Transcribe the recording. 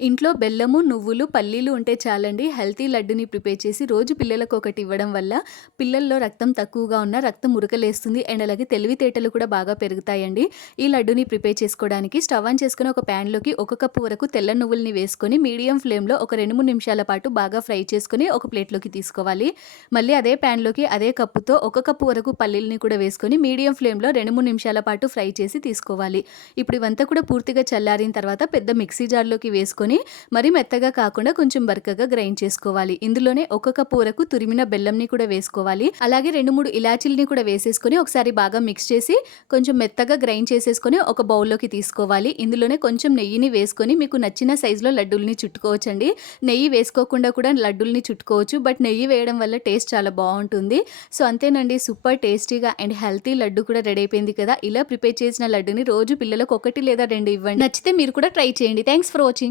ఇంట్లో బెల్లము, నువ్వులు, పల్లీలు ఉంటే చాలండి హెల్తీ లడ్డుని ప్రిపేర్ చేసి రోజు పిల్లలకు ఒకటి ఇవ్వడం వల్ల పిల్లల్లో రక్తం తక్కువగా ఉన్న రక్తం ఉరకలేస్తుంది అండ్ అలాగే తెలివితేటలు కూడా బాగా పెరుగుతాయండి. ఈ లడ్డుని ప్రిపేర్ చేసుకోవడానికి స్టవ్ ఆన్ చేసుకుని ఒక ప్యాన్‌లోకి ఒక కప్పు వరకు తెల్ల నువ్వుల్ని వేసుకొని మీడియం ఫ్లేమ్‌లో ఒక 2, 3 నిమిషాల పాటు బాగా ఫ్రై చేసుకొని ఒక ప్లేట్‌లోకి తీసుకోవాలి. మళ్ళీ అదే ప్యాన్‌లోకి అదే కప్పుతో ఒక కప్పు వరకు పల్లీలని కూడా వేసుకొని మీడియం ఫ్లేమ్‌లో 2, 3 నిమిషాల పాటు ఫ్రై చేసి తీసుకోవాలి. ఇప్పుడు ఇవంతా కూడా పూర్తిగా చల్లారిన తర్వాత పెద్ద మిక్సీ జార్‌లోకి వేసుకొని మరి మెత్తగా కాకుండా కొంచెం బరకగా గ్రైండ్ చేసుకోవాలి. ఇందులోనే ఒక్కొక్క పూరకు తురిమిన బెల్లంని కూడా వేసుకోవాలి. అలాగే 2, 3 ఇలాచీలని కూడా వేసేసుకొని ఒకసారి బాగా మిక్స్ చేసి కొంచెం మెత్తగా గ్రైండ్ చేసేసుకొని ఒక బౌల్‌లోకి తీసుకోవాలి. ఇందులోనే కొంచెం నెయ్యిని వేసుకొని మీకు నచ్చిన సైజులో లడ్డూల్ని చుట్టుకోవచ్చండి. నెయ్యి వేసుకోకుండా కూడా లడ్డూల్ని చుట్టుకోవచ్చు. బట్ నెయ్యి వేయడం వల్ల టేస్ట్ చాలా బాగుంటుంది సో అంతేనండి సూపర్ టేస్టీగా అండ్ హెల్తీ లడ్డు కూడా రెడీ అయిపోయింది కదా! ఇలా ప్రిపేర్ చేసిన లడ్డుని రోజు పిల్లలకు ఒకటి లేదా రెండు ఇవ్వండి. నచ్చితే మీరు కూడా ట్రై చేయండి. Thanks for watching.